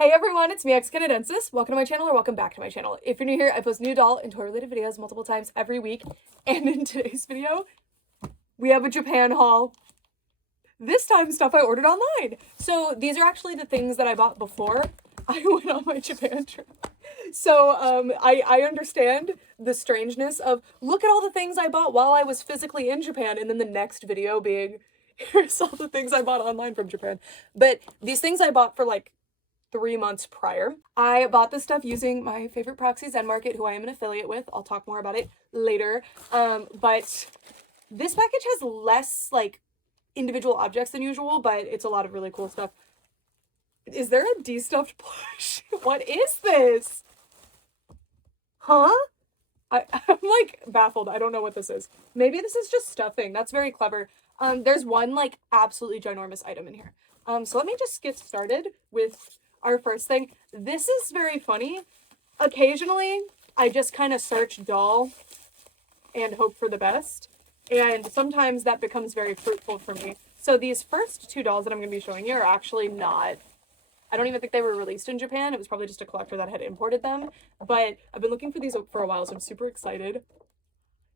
Hey everyone, it's me, Canadensis. Welcome to my channel or welcome back to my channel. If you're new here, I post new doll and toy related videos multiple times every week. And in today's video, we have a Japan haul. This time stuff I ordered online. So these are actually the things that I bought before I went on my Japan trip. So I understand the strangeness of look at all the things I bought while I was physically in Japan, and then the next video being here's all the things I bought online from Japan. But these things I bought for like 3 months prior. I bought this stuff using my favorite proxy, Zen Market, who I am an affiliate with. I'll talk more about it later. But this package has less like individual objects than usual, but it's a lot of really cool stuff. Is there a de-stuffed plush? What is this? Huh? I'm like baffled. I don't know what this is. Maybe this is just stuffing. That's very clever. There's one like absolutely ginormous item in here. So let me just get started with our first thing. This is very funny. Occasionally, I just kind of search doll and hope for the best. And sometimes that becomes very fruitful for me. So these first two dolls that I'm going to be showing you are actually not, I don't even think they were released in Japan. It was probably just a collector that had imported them. But I've been looking for these for a while, so I'm super excited.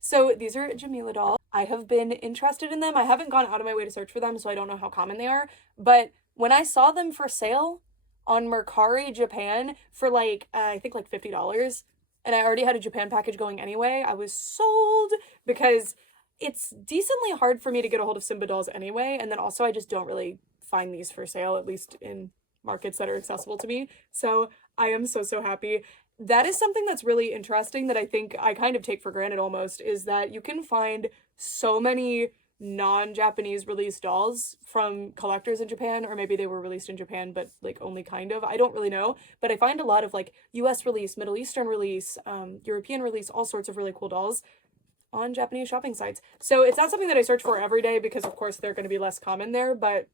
So these are Jamila dolls. I have been interested in them. I haven't gone out of my way to search for them, so I don't know how common they are. But when I saw them for sale on Mercari Japan for like, I think like $50, and I already had a Japan package going anyway, I was sold because it's decently hard for me to get a hold of Simba dolls anyway. And then also I just don't really find these for sale, at least in markets that are accessible to me. So I am so happy. That is something that's really interesting that I think I kind of take for granted almost, is that you can find so many non-Japanese released dolls from collectors in Japan, or maybe they were released in Japan but like only kind of, I don't really know, but I find a lot of like US release, Middle Eastern release, European release, all sorts of really cool dolls on Japanese shopping sites. So it's not something that I search for every day because of course they're going to be less common there, but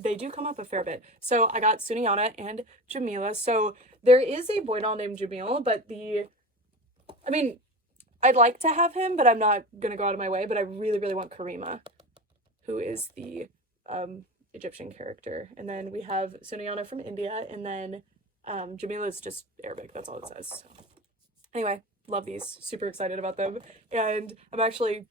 they do come up a fair bit. So I got Sunayana and Jamila. So there is a boy doll named Jamil, but I mean, I'd like to have him, but I'm not going to go out of my way. But I really want Karima, who is the Egyptian character. And then we have Sunayana from India, and then Jamila is just Arabic. That's all it says. So. Anyway, love these. Super excited about them. And I'm actually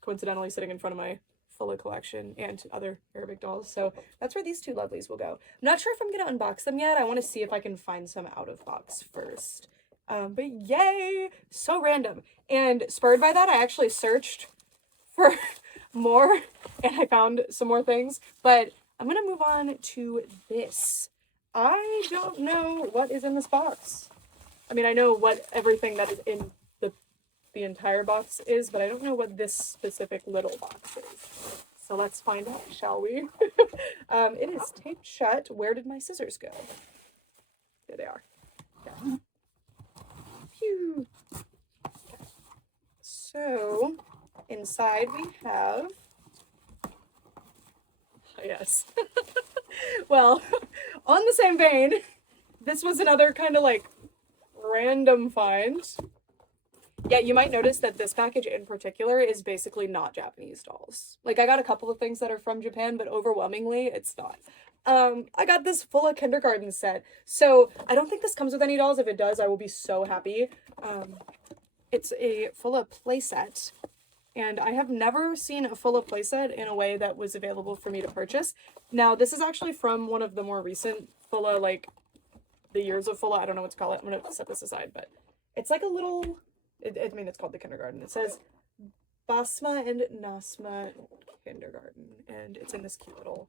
coincidentally sitting in front of my Fulla collection and other Arabic dolls. So that's where these two lovelies will go. I'm not sure if I'm going to unbox them yet. I want to see if I can find some out of box first. But yay! So random. And spurred by that, I actually searched for more and I found some more things. But I'm going to move on to this. I don't know what is in this box. I mean, I know what everything that is in the entire box is, but I don't know what this specific little box is. So let's find out, shall we? It is taped shut. Where did my scissors go? There they are. Yeah. Phew. Okay. So inside we have, yes. Well, on the same vein, this was another kind of like random find. Yeah, you might notice that this package in particular is basically not Japanese dolls. Like, I got a couple of things that are from Japan, but overwhelmingly, it's not. I got this Fulla kindergarten set. So, I don't think this comes with any dolls. If it does, I will be so happy. It's a Fulla playset. And I have never seen a Fulla playset in a way that was available for me to purchase. Now, this is actually from one of the more recent Fulla, like, the years of Fulla. I don't know what to call it. I'm going to set this aside, but it's like a little... I mean, it's called the kindergarten. It says Basma and Nasma kindergarten, and it's in this cute little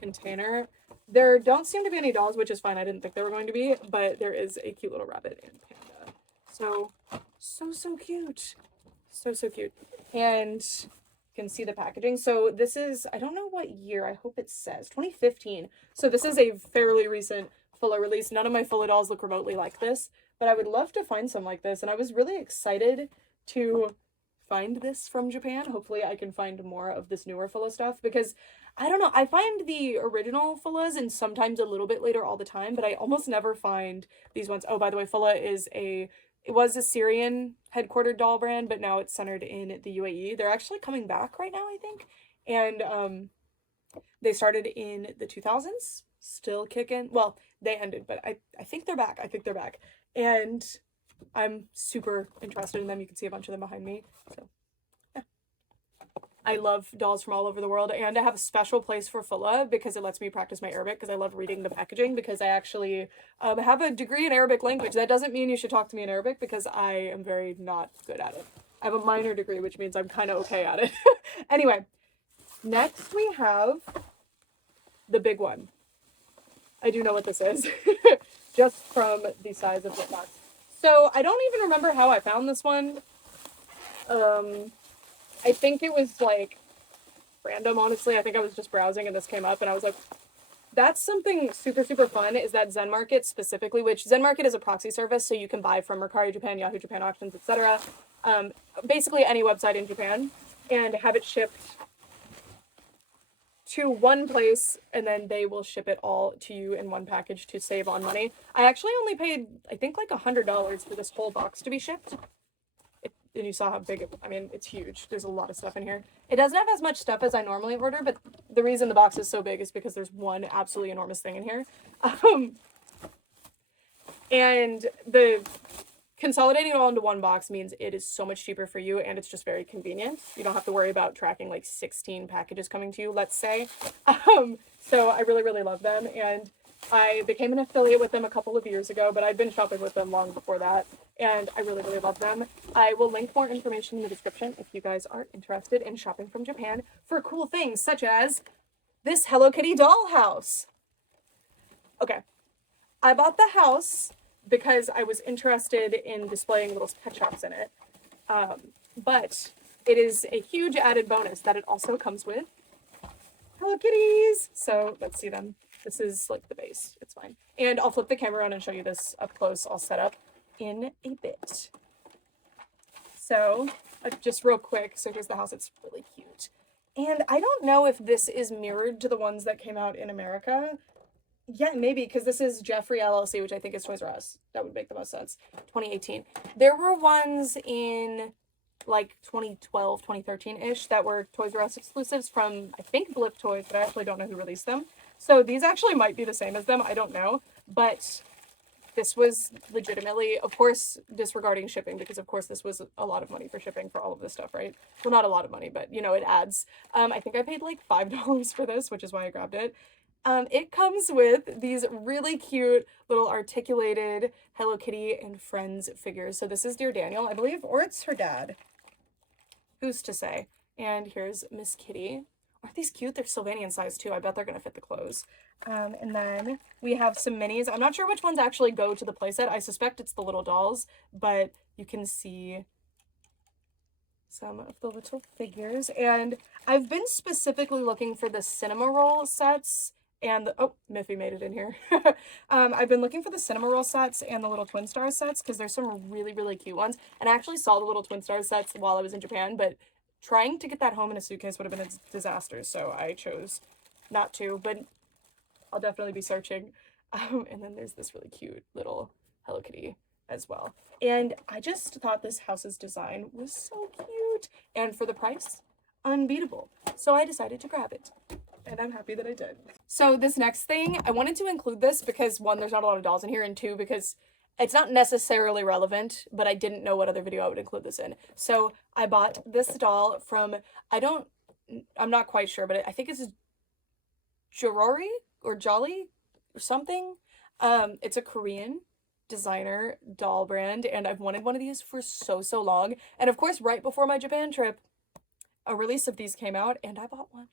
container. There don't seem to be any dolls, which is fine. I didn't think there were going to be, but there is a cute little rabbit and panda. So cute. So cute. And you can see the packaging. So this is, I don't know what year. I hope it says 2015. So this is a fairly recent Fulla release. None of my Fulla dolls look remotely like this, but I would love to find some like this. And I was really excited to find this from Japan. Hopefully I can find more of this newer Fulla stuff, because I don't know, I find the original Fullas and sometimes a little bit later all the time, but I almost never find these ones. Oh, by the way, Fulla is it was a Syrian headquartered doll brand, but now it's centered in the UAE. They're actually coming back right now, I think. And they started in the 2000s. still kicking. Well, they ended, but I think they're back. I think they're back. And I'm super interested in them. You can see a bunch of them behind me. So yeah. I love dolls from all over the world, and I have a special place for Fulla because it lets me practice my Arabic because I love reading the packaging because I actually have a degree in Arabic language. That doesn't mean you should talk to me in Arabic because I am very not good at it. I have a minor degree, which means I'm kind of okay at it. Anyway, next we have the big one. I do know what this is just from the size of the box. So I don't even remember how I found this one. I think it was like random, honestly. I think I was just browsing and this came up and I was like, that's something super, super fun is that Zen Market specifically, which Zen Market is a proxy service, so you can buy from Mercari Japan, Yahoo Japan Auctions, etc. Basically any website in Japan, and have it shipped to one place, and then they will ship it all to you in one package to save on money. I actually only paid, I think, like $100 for this whole box to be shipped. And you saw how big it, I mean, it's huge. There's a lot of stuff in here. It doesn't have as much stuff as I normally order, but the reason the box is so big is because there's one absolutely enormous thing in here. And the consolidating it all into one box means it is so much cheaper for you, and it's just very convenient. You don't have to worry about tracking like 16 packages coming to you, let's say. So I really, really love them, and I became an affiliate with them a couple of years ago, but I'd been shopping with them long before that, and I really, really love them. I will link more information in the description if you guys are interested in shopping from Japan for cool things such as this Hello Kitty dollhouse. Okay, I bought the house because I was interested in displaying little pet shops in it, but it is a huge added bonus that it also comes with Hello Kitties. So let's see them. This is like the base. It's fine. And I'll flip the camera around and show you this up close, all set up in a bit. So just real quick. So here's the house. It's really cute. And I don't know if this is mirrored to the ones that came out in America. Yeah, maybe, because this is Jeffrey LLC, which I think is Toys R Us. That would make the most sense. 2018. There were ones in like 2012, 2013-ish that were Toys R Us exclusives from, I think, Blip Toys, but I actually don't know who released them. So these actually might be the same as them. I don't know. But this was legitimately, of course, disregarding shipping, because of course this was a lot of money for shipping for all of this stuff, right? Well, not a lot of money, but you know, it adds. I think I paid like $5 for this, which is why I grabbed it. It comes with these really cute little articulated Hello Kitty and Friends figures. So this is Dear Daniel, I believe, or it's her dad. Who's to say? And here's Miss Kitty. Aren't these cute? They're Sylvanian size too. I bet they're gonna fit the clothes. And then we have some minis. I'm not sure which ones actually go to the playset. I suspect it's the little dolls, but you can see some of the little figures. And I've been specifically looking for the cinema roll sets and the, oh, Miffy made it in here. I've been looking for the cinema roll sets and the little Twin Stars sets because there's some really, really cute ones. And I actually saw the little Twin Stars sets while I was in Japan, but trying to get that home in a suitcase would have been a disaster, so I chose not to, but I'll definitely be searching. And then there's this really cute little Hello Kitty as well. And I just thought this house's design was so cute, and for the price, unbeatable. So I decided to grab it, and I'm happy that I did. So this next thing, I wanted to include this because one, there's not a lot of dolls in here, and two, because it's not necessarily relevant, but I didn't know what other video I would include this in. So I bought this doll from, I'm not quite sure, but I think it's Jjorori or Jolly or something. It's a Korean designer doll brand, and I've wanted one of these for so long. And of course, right before my Japan trip, a release of these came out, and I bought one.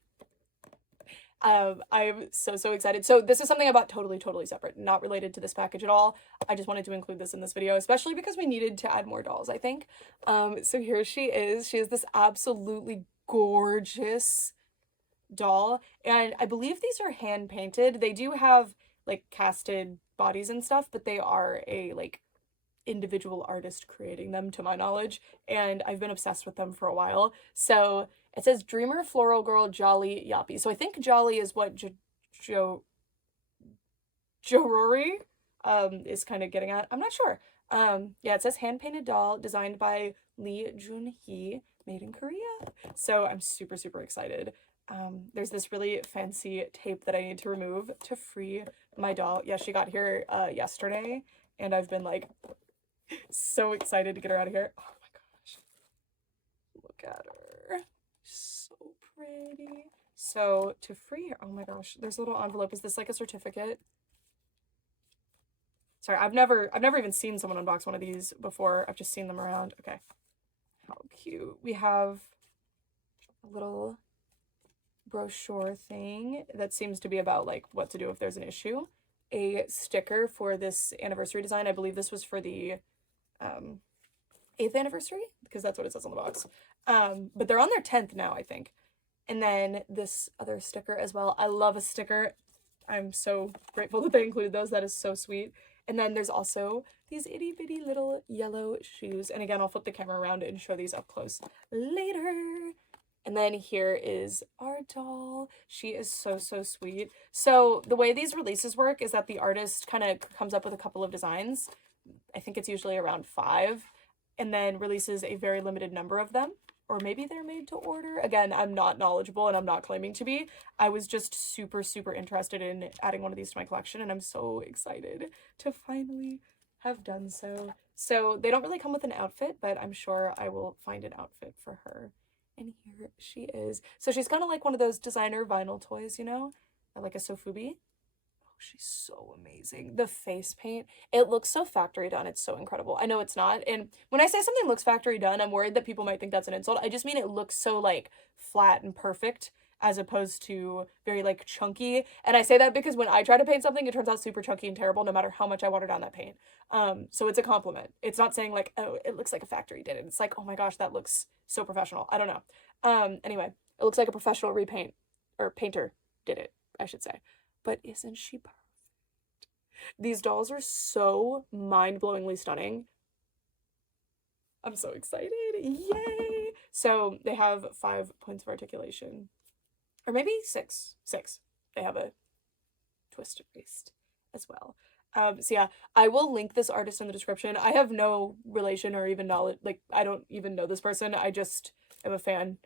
I'm so excited. So this is something I bought totally separate, not related to this package at all. I just wanted to include this in this video, especially because we needed to add more dolls, I think. So here she is. She is this absolutely gorgeous doll, and I believe these are hand painted. They do have like casted bodies and stuff, but they are a like individual artist creating them, to my knowledge, and I've been obsessed with them for a while. So it says Dreamer, Floral Girl, Jolly, Yappy. So I think Jolly is what Jjorori is kind of getting at. I'm not sure. Yeah, it says hand-painted doll designed by Lee Junhee, made in Korea. So I'm super excited. There's this really fancy tape that I need to remove to free my doll. Yeah, she got here yesterday, and I've been like so excited to get her out of here. Oh my gosh. Look at her. So pretty. So to free her, oh my gosh, there's a little envelope. Is this like a certificate? Sorry, I've never even seen someone unbox one of these before. I've just seen them around. Okay. How cute. We have a little brochure thing that seems to be about like what to do if there's an issue. A sticker for this anniversary design. I believe this was for the 8th anniversary, because that's what it says on the box. But they're on their 10th now, I think. And then this other sticker as well. I love a sticker. I'm so grateful that they included those. That is so sweet. And then there's also these itty bitty little yellow shoes. And again, I'll flip the camera around and show these up close later. And then here is our doll. She is so, so sweet. So the way these releases work is that the artist kind of comes up with a couple of designs. I think it's usually around 5, and then releases a very limited number of them. Or maybe they're made to order. Again, I'm not knowledgeable and I'm not claiming to be. I was just super, super interested in adding one of these to my collection, and I'm so excited to finally have done so. So they don't really come with an outfit, but I'm sure I will find an outfit for her. And here she is. So she's kind of like one of those designer vinyl toys, you know? Like a sofubi. Oh, she's so amazing. The face paint, it looks so factory done. It's so incredible. I know it's not. And when I say something looks factory done, I'm worried that people might think that's an insult. I just mean it looks so like flat and perfect as opposed to very like chunky. And I say that because when I try to paint something, it turns out super chunky and terrible no matter how much I water down that paint. So it's a compliment. It's not saying like, oh, it looks like a factory did it. It's like, oh my gosh, that looks so professional. I don't know. Anyway, it looks like a professional repaint, or painter did it, I should say. But isn't she perfect? These dolls are so mind-blowingly stunning. I'm so excited. Yay! So they have 5 points of articulation. Or maybe 6. 6. They have a twisted wrist as well. So yeah, I will link this artist in the description. I have no relation or even knowledge, like I don't even know this person. I just am a fan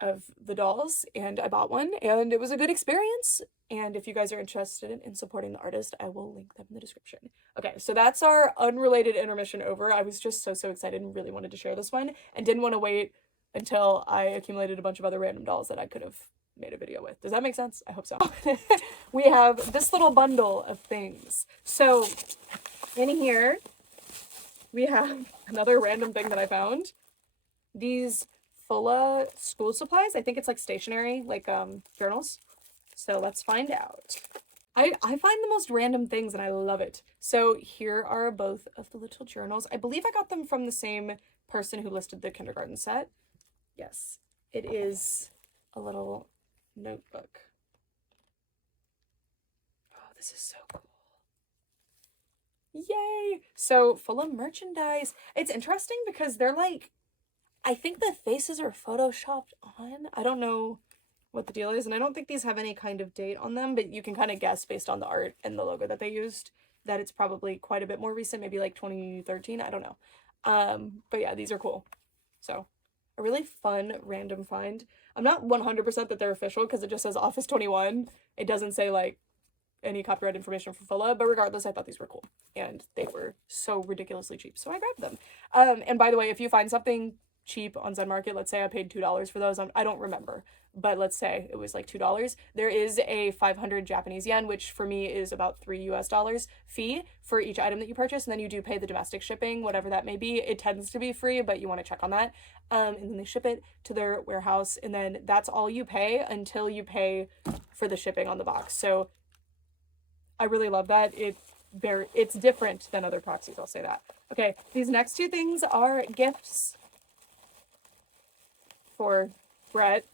of the dolls, and I bought one, and it was a good experience. And if you guys are interested in supporting the artist, I will link them in the description. Okay, so that's our unrelated intermission over. I was just so excited and really wanted to share this one, and didn't want to wait until I accumulated a bunch of other random dolls that I could have made a video with. Does that make sense? I hope so. We have this little bundle of things. So in here, we have another random thing that I found. These Fulla school supplies. I think it's like stationery, like journals. So let's find out. I find the most random things and I love it. So here are both of the little journals. I believe I got them from the same person who listed the kindergarten set. Yes, it is a little notebook. Oh, this is so cool. Yay! So full of merchandise. It's interesting because they're like, I think the faces are photoshopped on. I don't know what the deal is, and I don't think these have any kind of date on them, but you can kind of guess based on the art and the logo that they used that it's probably quite a bit more recent, maybe like 2013, I don't know. But yeah, these are cool. So a really fun random find. I'm not 100% that they're official because it just says Office 21. It doesn't say like any copyright information for Fulla, but regardless, I thought these were cool, and they were so ridiculously cheap, so I grabbed them. And by the way, if you find something cheap on Zen Market, let's say I paid $2 for those, I don't remember, but let's say it was like $2, there is a 500 Japanese yen, which for me is about $3 US fee for each item that you purchase, and then you do pay the domestic shipping, whatever that may be. It tends to be free, but you want to check on that. And then they ship it to their warehouse, and then that's all you pay until you pay for the shipping on the box. So I really love that. It's different than other proxies, I'll say that. Okay, these next two things are gifts for Brett,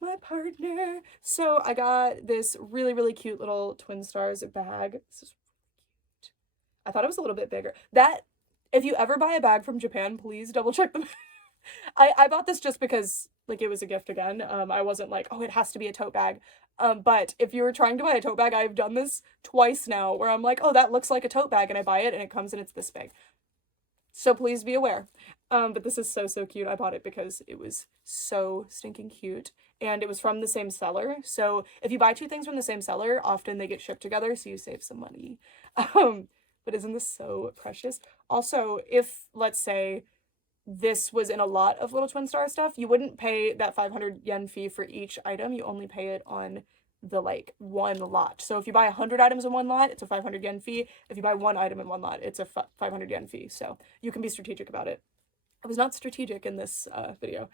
my partner. So I got this really cute little Twin Stars bag. This is really cute. I thought it was a little bit bigger. That, if you ever buy a bag from Japan, please double check them. I bought this just because like it was a gift again. I wasn't like, oh, it has to be a tote bag. But if you were trying to buy a tote bag, I've done this twice now where I'm like, oh, that looks like a tote bag, and I buy it and it comes and it's this big. So please be aware. But this is so, so cute. I bought it because it was so stinking cute. And it was from the same seller. So if you buy two things from the same seller, often they get shipped together, so you save some money. But isn't this so precious? Also, if, let's say, this was in a lot of Little Twin Star stuff, you wouldn't pay that 500 yen fee for each item. You only pay it on the, like, one lot. So if you buy 100 items in one lot, it's a 500 yen fee. If you buy one item in one lot, it's a 500 yen fee. So you can be strategic about it. I was not strategic in this video.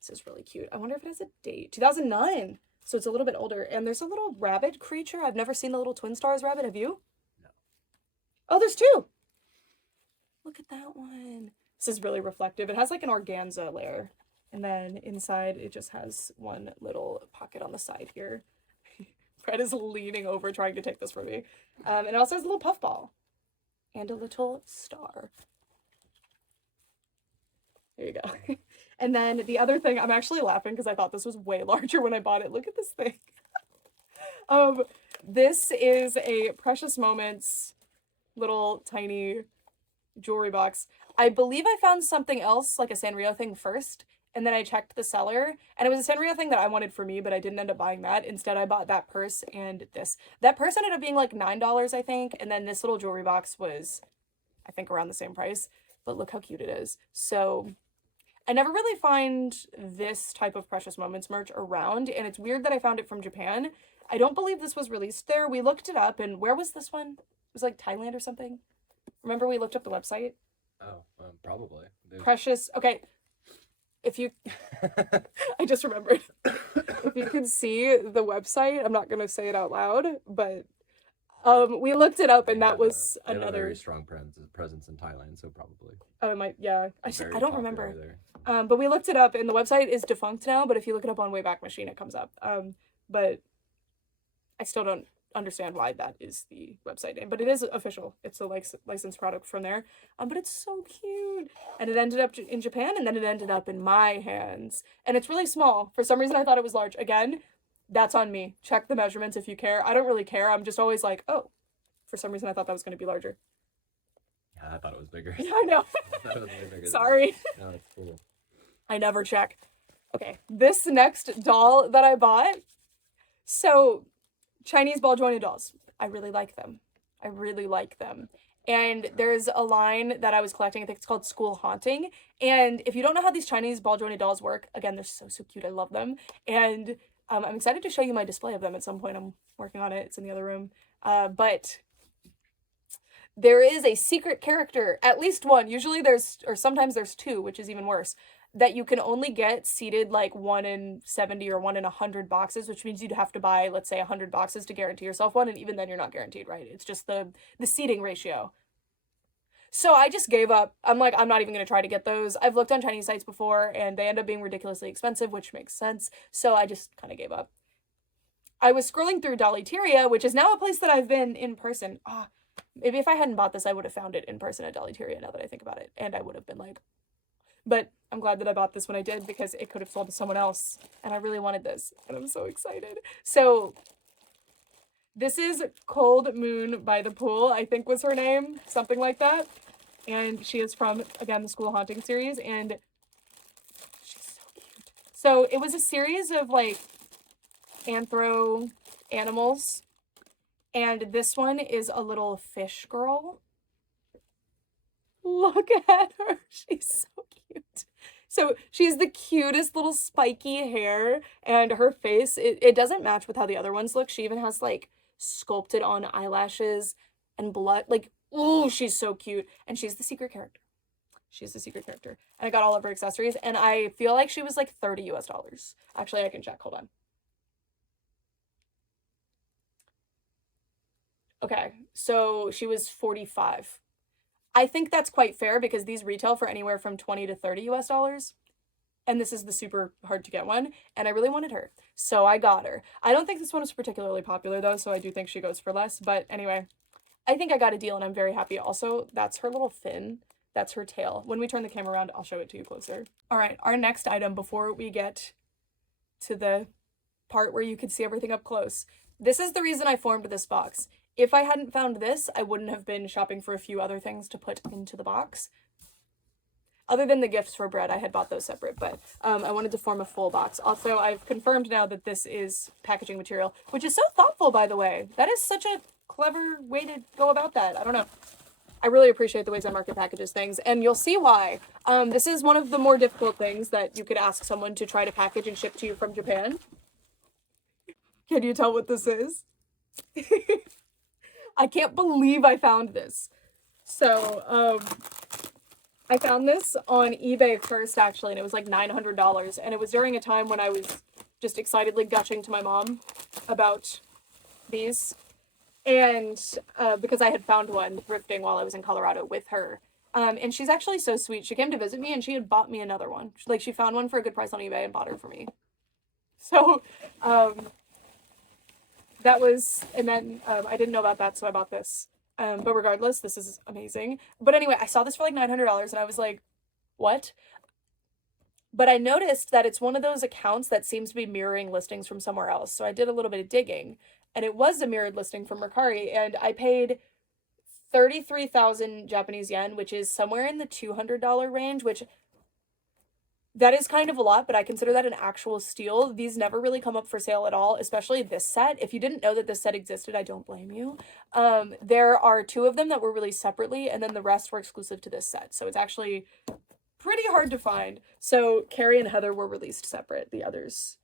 This is really cute. I wonder if it has a date. 2009. So it's a little bit older. And there's a little rabbit creature. I've never seen the Little Twin Stars rabbit. Have you? No. Oh, there's two. Look at that one. This is really reflective. It has like an organza layer. And then inside it just has one little pocket on the side here. Fred is leaning over trying to take this from me. And it also has a little puffball. And a little star. There you go. And then the other thing, I'm actually laughing because I thought this was way larger when I bought it. Look at this thing. This is a Precious Moments little tiny jewelry box. I believe I found something else, like a Sanrio thing first, and then I checked the seller, and it was a Sanrio thing that I wanted for me, but I didn't end up buying that. Instead, I bought that purse and this. That purse ended up being like $9, I think, and then this little jewelry box was, I think, around the same price. But look how cute it is. So I never really find this type of Precious Moments merch around, and it's weird that I found it from Japan. I don't believe this was released there. We looked it up, and where was this one? It was like Thailand or something. Remember we looked up the website? Oh, probably. Precious, okay. If you, I just remembered. If you could see the website, I'm not going to say it out loud, but we looked it up and that was they have another a very strong presence in Thailand, so probably. Oh, it might, yeah. I don't remember. There. But we looked it up and the website is defunct now, but if you look it up on Wayback Machine, it comes up. But I still don't understand why that is the website name, but it is official. It's a licensed product from there. But it's so cute. And it ended up in Japan and then it ended up in my hands. And it's really small. For some reason, I thought it was large. Again, that's on me. Check the measurements if you care. I don't really care. I'm just always like, oh, for some reason I thought that was going to be larger. Yeah, I thought it was bigger. Yeah, I know. I thought it was way bigger. Sorry. No, it's cool. I never check. Okay, this next doll that I bought. So, Chinese ball jointed dolls. I really like them. I really like them. And there's a line that I was collecting. I think it's called School Haunting. And if you don't know how these Chinese ball jointed dolls work, again, they're so, so cute. I love them. And I'm excited to show you my display of them at some point. I'm working on it. It's in the other room. But there is a secret character, at least one. Usually there's, or sometimes there's two, which is even worse, that you can only get seated like 1 in 70 or 1 in 100 boxes, which means you'd have to buy, let's say, 100 boxes to guarantee yourself one. And even then you're not guaranteed, right? It's just the seating ratio. So I just gave up. I'm like, I'm not even going to try to get those. I've looked on Chinese sites before and they end up being ridiculously expensive, which makes sense. So I just kind of gave up. I was scrolling through Dollyteria, which is now a place that I've been in person. Maybe if I hadn't bought this, I would have found it in person at Dollyteria now that I think about it. And I would have been like, but I'm glad that I bought this when I did because it could have sold to someone else. And I really wanted this. And I'm so excited. So this is Cold Moon by the Pool, I think was her name. Something like that. And she is from, again, the School Haunting series. And she's so cute. So it was a series of like anthro animals. And this one is a little fish girl. Look at her. She's so cute. So she's the cutest little spiky hair and her face, it doesn't match with how the other ones look. She even has like sculpted on eyelashes and blood. Like, oh, she's so cute. And she's the secret character. She's the secret character. And I got all of her accessories and I feel like she was like $30 US. Actually, I can check. Hold on. Okay, so she was 45. I think that's quite fair because these retail for anywhere from 20 to 30 US. And this is the super hard to get one. And I really wanted her. So I got her. I don't think this one was particularly popular though. So I do think she goes for less. But anyway, I think I got a deal and I'm very happy. Also, that's her little fin. That's her tail. When we turn the camera around, I'll show it to you closer. All right, our next item before we get to the part where you could see everything up close. This is the reason I formed this box. If I hadn't found this, I wouldn't have been shopping for a few other things to put into the box. Other than the gifts for bread, I had bought those separate, but I wanted to form a full box. Also, I've confirmed now that this is packaging material, which is so thoughtful, by the way. That is such a clever way to go about that. I don't know. I really appreciate the way Zen Market packages things, and you'll see why. This is one of the more difficult things that you could ask someone to try to package and ship to you from Japan. Can you tell what this is? I can't believe I found this. So, I found this on eBay first, actually, and it was like $900, and it was during a time when I was just excitedly gushing to my mom about these. And because I had found one thrifting while I was in Colorado with her. And she's actually so sweet. She came to visit me and she had bought me another one. Like, she found one for a good price on eBay and bought it for me. So, that was, and then I didn't know about that, so I bought this. But regardless, this is amazing. But anyway, I saw this for like $900 and I was like, what? But I noticed that it's one of those accounts that seems to be mirroring listings from somewhere else. So I did a little bit of digging. And it was a mirrored listing from Mercari, and I paid 33,000 Japanese yen, which is somewhere in the $200 range, which that is kind of a lot, but I consider that an actual steal. These never really come up for sale at all, especially this set. If you didn't know that this set existed, I don't blame you. There are 2 of them that were released separately, and then the rest were exclusive to this set. So it's actually pretty hard to find. So Carrie and Heather were released separate. The others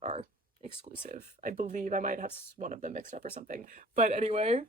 are exclusive. I believe I might have one of them mixed up or something. But anyway,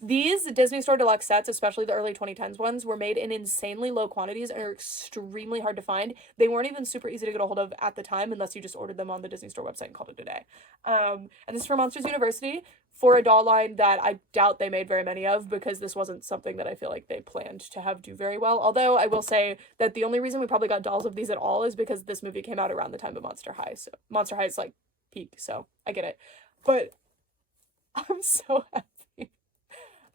these Disney Store Deluxe sets, especially the early 2010s ones, were made in insanely low quantities and are extremely hard to find. They weren't even super easy to get a hold of at the time unless you just ordered them on the Disney Store website and called it a day. And this is for Monsters University for a doll line that I doubt they made very many of, because this wasn't something that I feel like they planned to have do very well. Although I will say that the only reason we probably got dolls of these at all is because this movie came out around the time of Monster High. So Monster High is like peak, so I get it. But I'm so happy.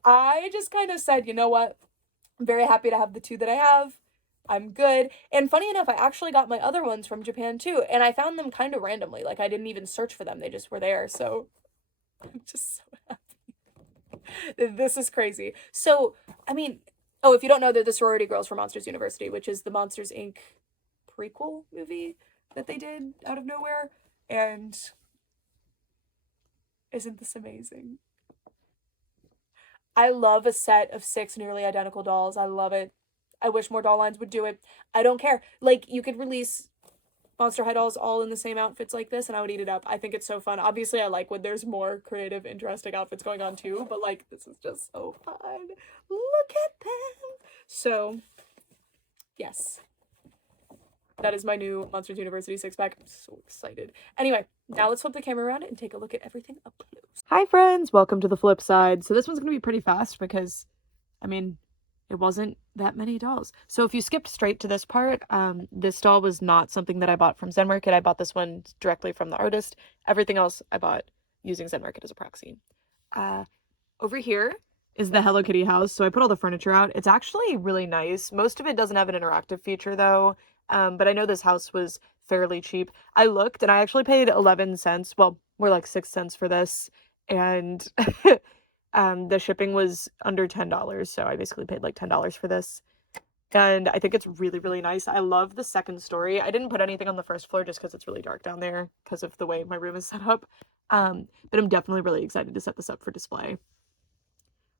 I just kind of said, you know what? I'm very happy to have the 2 that I have. I'm good. And funny enough, I actually got my other ones from Japan too, and I found them kind of randomly. Like, I didn't even search for them. They just were there. So I'm just so happy. This is crazy. So, I mean, oh, if you don't know, they're the sorority girls for Monsters University, which is the Monsters Inc. prequel movie that they did out of nowhere. And isn't this amazing? I love a set of 6 nearly identical dolls. I love it. I wish more doll lines would do it. I don't care. Like, you could release Monster High dolls all in the same outfits like this and I would eat it up. I think it's so fun. Obviously, I like when there's more creative, interesting outfits going on too, but like, this is just so fun. Look at them. So, yes. That is my new Monsters University 6-pack. I'm so excited. Anyway, now let's flip the camera around and take a look at everything up close. Hi friends, welcome to the flip side. So this one's going to be pretty fast because, I mean, it wasn't that many dolls. So if you skipped straight to this part, this doll was not something that I bought from Zen Market. I bought this one directly from the artist. Everything else I bought using Zen Market as a proxy. Over here is the Hello Kitty house. So I put all the furniture out. It's actually really nice. Most of it doesn't have an interactive feature though. But I know this house was fairly cheap. I looked and I actually paid 11 cents. Well, more like 6 cents for this. And the shipping was under $10. So I basically paid like $10 for this. And I think it's really, really nice. I love the second story. I didn't put anything on the first floor just because it's really dark down there because of the way my room is set up. But I'm definitely really excited to set this up for display.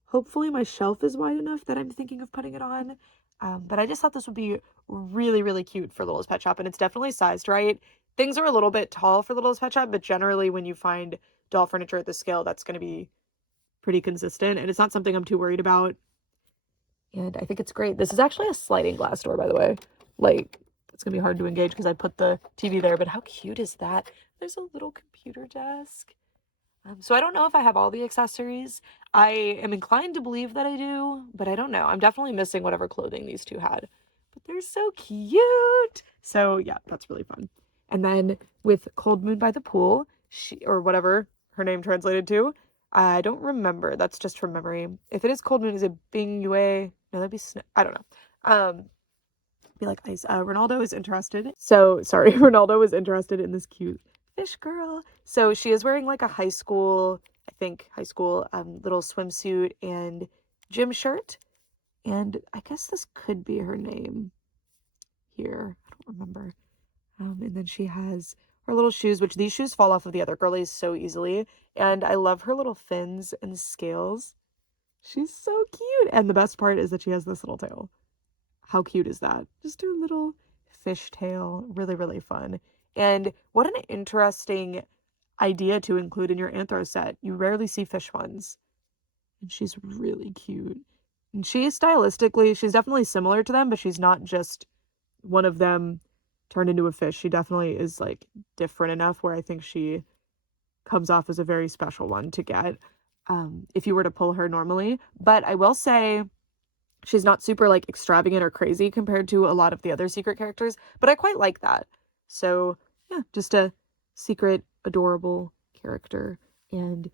Hopefully my shelf is wide enough that I'm thinking of putting it on. But I just thought this would be really, really cute for Littlest Pet Shop, and it's definitely sized right. Things are a little bit tall for Littlest Pet Shop, but generally when you find doll furniture at this scale, that's going to be pretty consistent, and it's not something I'm too worried about. And I think it's great. This is actually a sliding glass door, by the way. Like, it's going to be hard to engage because I put the TV there, but how cute is that? There's a little computer desk. So I don't know if I have all the accessories. I am inclined to believe that I do, but I don't know. I'm definitely missing whatever clothing these 2 had. But they're so cute. So yeah, that's really fun. And then with Cold Moon by the Pool, or whatever her name translated to, I don't remember. That's just from memory. If it is Cold Moon, is it Bing Yue? No, that'd be I don't know. Be like ice. Ronaldo is interested. So sorry, Ronaldo was interested in this cute fish girl. So she is wearing like a high school little swimsuit and gym shirt. And I guess this could be her name. here. I don't remember. And then she has her little shoes, which these shoes fall off of the other girlies so easily. And I love her little fins and scales. She's so cute. And the best part is that she has this little tail. How cute is that? Just her little fish tail. Really, really fun. And what an interesting idea to include in your anthro set. You rarely see fish ones. And she's really cute. And she's definitely similar to them, but she's not just one of them turned into a fish. She definitely is like different enough where I think she comes off as a very special one to get if you were to pull her normally. But I will say she's not super like extravagant or crazy compared to a lot of the other secret characters, but I quite like that. So yeah, just a secret, adorable character. And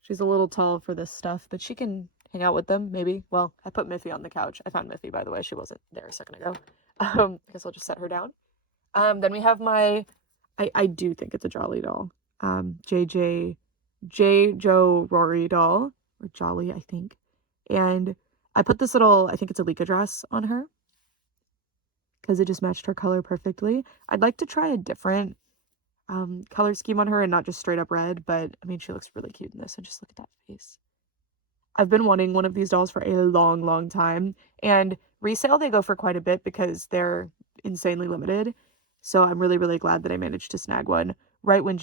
she's a little tall for this stuff, but she can hang out with them, maybe. Well, I put Miffy on the couch. I found Miffy, by the way. She wasn't there a second ago. I guess I'll just set her down. Then we have I do think it's a Jolly doll. Jjorori doll, or Jolly, I think. And I put this little, I think it's a Lika dress on her because it just matched her color perfectly. I'd like to try a different color scheme on her and not just straight up red, but I mean, she looks really cute in this. And just look at that face. I've been wanting one of these dolls for a long, long time. And resale, they go for quite a bit because they're insanely limited. So I'm really, really glad that I managed to snag one right when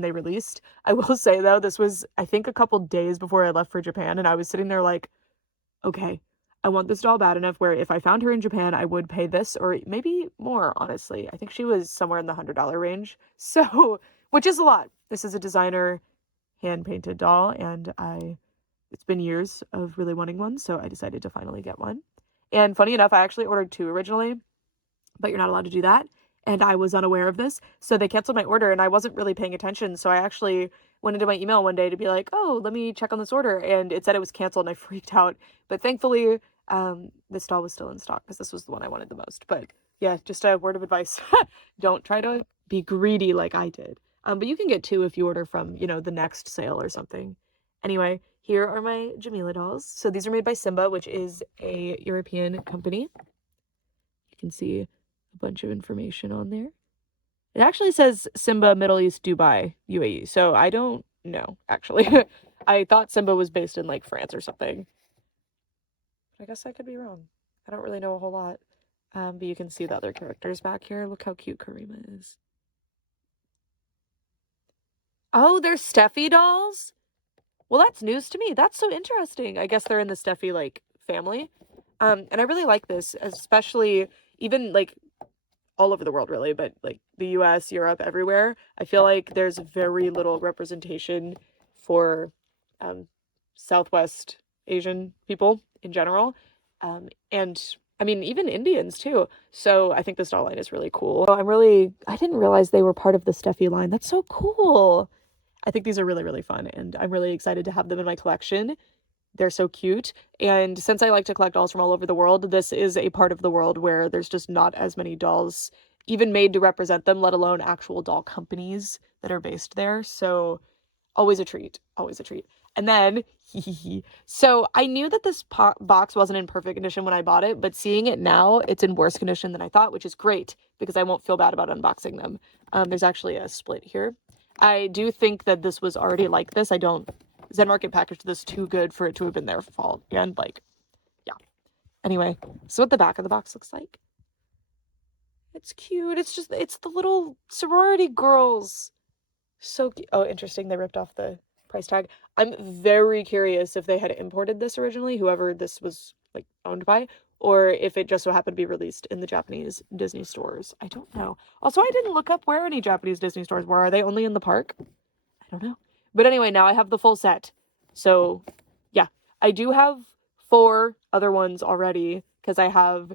they released. I will say though, this was, I think, a couple days before I left for Japan, and I was sitting there like, okay, I want this doll bad enough where if I found her in Japan, I would pay this or maybe more, honestly. I think she was somewhere in the $100 range. So, which is a lot. This is a designer hand-painted doll, and it's been years of really wanting one, so I decided to finally get one. And funny enough, I actually ordered two originally, but you're not allowed to do that. And I was unaware of this, so they canceled my order, and I wasn't really paying attention. So I actually went into my email one day to be like, oh, let me check on this order. And it said it was canceled, and I freaked out. But thankfully, this doll was still in stock because this was the one I wanted the most. But yeah, just a word of advice. Don't try to be greedy like I did. But you can get two if you order from, the next sale or something. Anyway, here are my Jamila dolls. So these are made by Simba, which is a European company. You can see a bunch of information on there. It actually says Simba, Middle East, Dubai, UAE. So I don't know, actually. I thought Simba was based in like France or something. I guess I could be wrong. I don't really know a whole lot. But you can see the other characters back here. Look how cute Karima is. Oh, they're Steffi dolls? Well, that's news to me. That's so interesting. I guess they're in the Steffi, like, family. And I really like this, especially even, like, all over the world, really, but, like, the US, Europe, everywhere. I feel like there's very little representation for Southwest Asian people in general. And, I mean, even Indians, too. So I think this doll line is really cool. So I didn't realize they were part of the Steffi line. That's so cool. I think these are really, really fun, and I'm really excited to have them in my collection. They're so cute, and since I like to collect dolls from all over the world, this is a part of the world where there's just not as many dolls even made to represent them, let alone actual doll companies that are based there. So always a treat, always a treat. And then, so I knew that this box wasn't in perfect condition when I bought it, but seeing it now, it's in worse condition than I thought, which is great because I won't feel bad about unboxing them. There's actually a split here. I do think that this was already like this. Zen Market packaged this too good for it to have been their fault. And like, yeah. Anyway, so what the back of the box looks like. It's cute. It's the little sorority girls. So cute. Oh, interesting. They ripped off the price tag. I'm very curious if they had imported this originally, whoever this was like owned by, or if it just so happened to be released in the Japanese Disney stores. I don't know. Also, I didn't look up where any Japanese Disney stores were. Are they only in the park? I don't know. But anyway, now I have the full set. So, yeah. I do have 4 other ones already because I have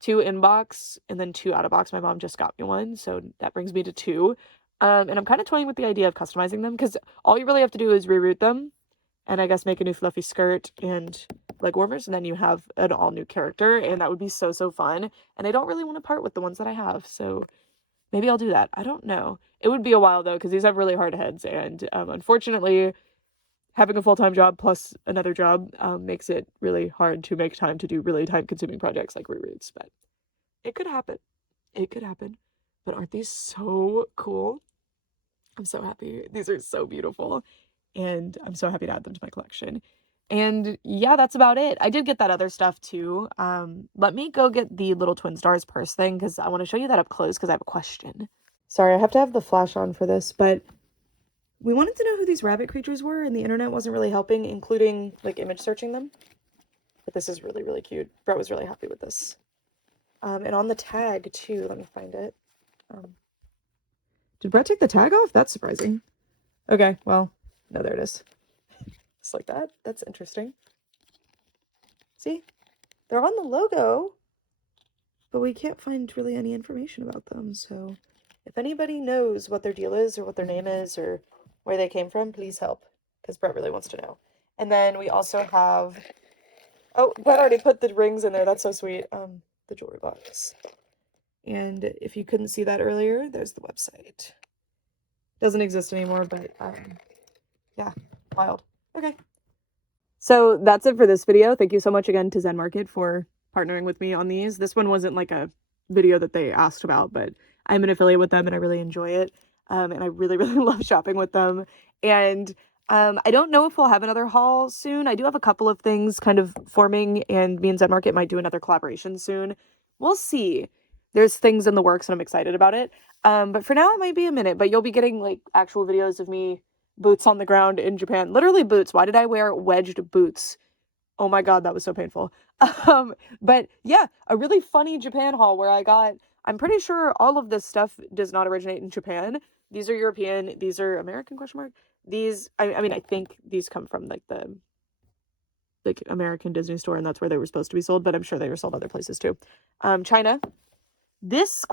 2 in box and then 2 out of box. My mom just got me one, so that brings me to 2. And I'm kind of toying with the idea of customizing them because all you really have to do is reroute them and I guess make a new fluffy skirt and leg warmers, and then you have an all new character, and that would be so, so fun. And I don't really want to part with the ones that I have, so maybe I'll do that. I don't know. It would be a while though because these have really hard heads, and unfortunately, having a full-time job plus another job makes it really hard to make time to do really time-consuming projects like reroutes, but It could happen. It could happen. But aren't these so cool? I'm so happy. These are so beautiful. And I'm so happy to add them to my collection. And yeah, that's about it. I did get that other stuff too. Let me go get the little Twin Stars purse thing because I want to show you that up close because I have a question. Sorry, I have to have the flash on for this, but we wanted to know who these rabbit creatures were and the internet wasn't really helping, including like image searching them. But this is really, really cute. Brett was really happy with this. And on the tag too, let me find it. Did Brett take the tag off? That's surprising. Okay, well, no, there it is. Just like that. That's interesting. See? They're on the logo, but we can't find really any information about them. So if anybody knows what their deal is or what their name is or where they came from, please help. Because Brett really wants to know. And then we also have... Oh, Brett already put the rings in there. That's so sweet. The jewelry box. And if you couldn't see that earlier, there's the website. Doesn't exist anymore, but yeah, wild. Okay. So that's it for this video. Thank you so much again to Zen Market for partnering with me on these. This one wasn't like a video that they asked about, but I'm an affiliate with them and I really enjoy it. And I really, really love shopping with them. And I don't know if we'll have another haul soon. I do have a couple of things kind of forming, and me and Zen Market might do another collaboration soon. We'll see. There's things in the works and I'm excited about it. But for now, it might be a minute, but you'll be getting like actual videos of me boots on the ground in Japan. Literally boots. Why did I wear wedged boots? Oh my God, that was so painful. But yeah, a really funny Japan haul where I'm pretty sure all of this stuff does not originate in Japan. These are European. These are American ? These, I mean, I think these come from like the American Disney store, and that's where they were supposed to be sold, but I'm sure they were sold other places too. China. This ?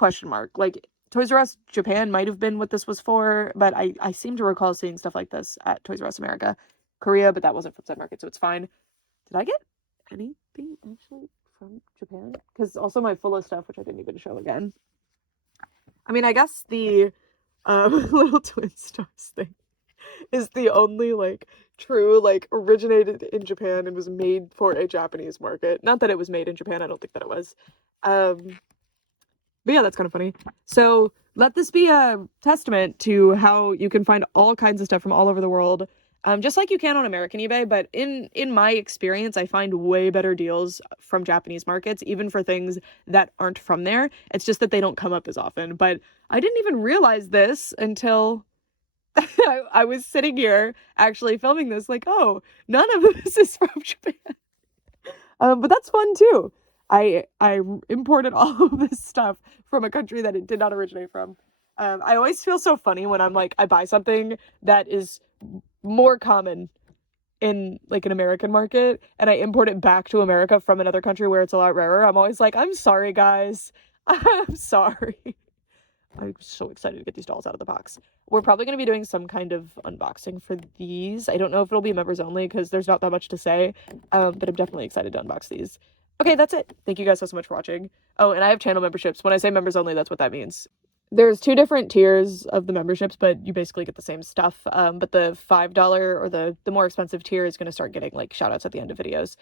Like Toys R Us Japan might have been what this was for, but I seem to recall seeing stuff like this at Toys R Us America. Korea, but that wasn't from Zen Market, so it's fine. Did I get anything actually from Japan? Because also my Fulla stuff, which I didn't even show again. I mean, I guess the little Twin Stars thing is the only like true like originated in Japan and was made for a Japanese market. Not that it was made in Japan, I don't think that it was. But yeah, that's kind of funny. So let this be a testament to how you can find all kinds of stuff from all over the world, just like you can on American eBay. But in my experience, I find way better deals from Japanese markets, even for things that aren't from there. It's just that they don't come up as often. But I didn't even realize this until I was sitting here actually filming this, like, oh, none of this is from Japan. But that's fun too. I imported all of this stuff from a country that it did not originate from. I always feel so funny when I'm like, I buy something that is more common in like an American market and I import it back to America from another country where it's a lot rarer. I'm always like, I'm sorry, guys. I'm sorry. I'm so excited to get these dolls out of the box. We're probably going to be doing some kind of unboxing for these. I don't know if it'll be members only because there's not that much to say, but I'm definitely excited to unbox these. Okay, that's it. Thank you guys so much for watching. Oh, and I have channel memberships. When I say members only, that's what that means. There's 2 different tiers of the memberships, but you basically get the same stuff. But the $5 or the more expensive tier is going to start getting like shout outs at the end of videos.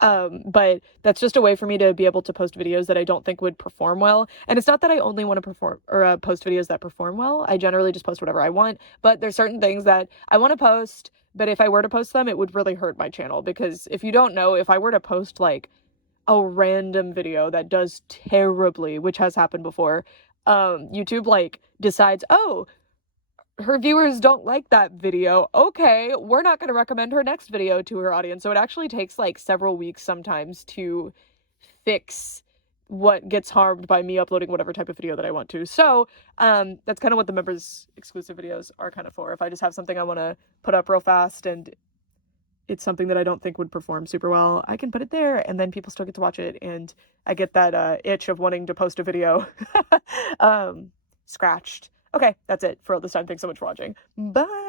But that's just a way for me to be able to post videos that I don't think would perform well. And it's not that I only want to perform or post videos that perform well. I generally just post whatever I want, but there's certain things that I want to post, but if I were to post them, it would really hurt my channel because if you don't know, if I were to post like a random video that does terribly, which has happened before, YouTube like decides, oh, her viewers don't like that video. Okay, we're not going to recommend her next video to her audience. So it actually takes like several weeks sometimes to fix what gets harmed by me uploading whatever type of video that I want to. So that's kind of what the members exclusive videos are kind of for. If I just have something I want to put up real fast and it's something that I don't think would perform super well, I can put it there and then people still get to watch it and I get that itch of wanting to post a video scratched. Okay, that's it for all this time. Thanks so much for watching. Bye!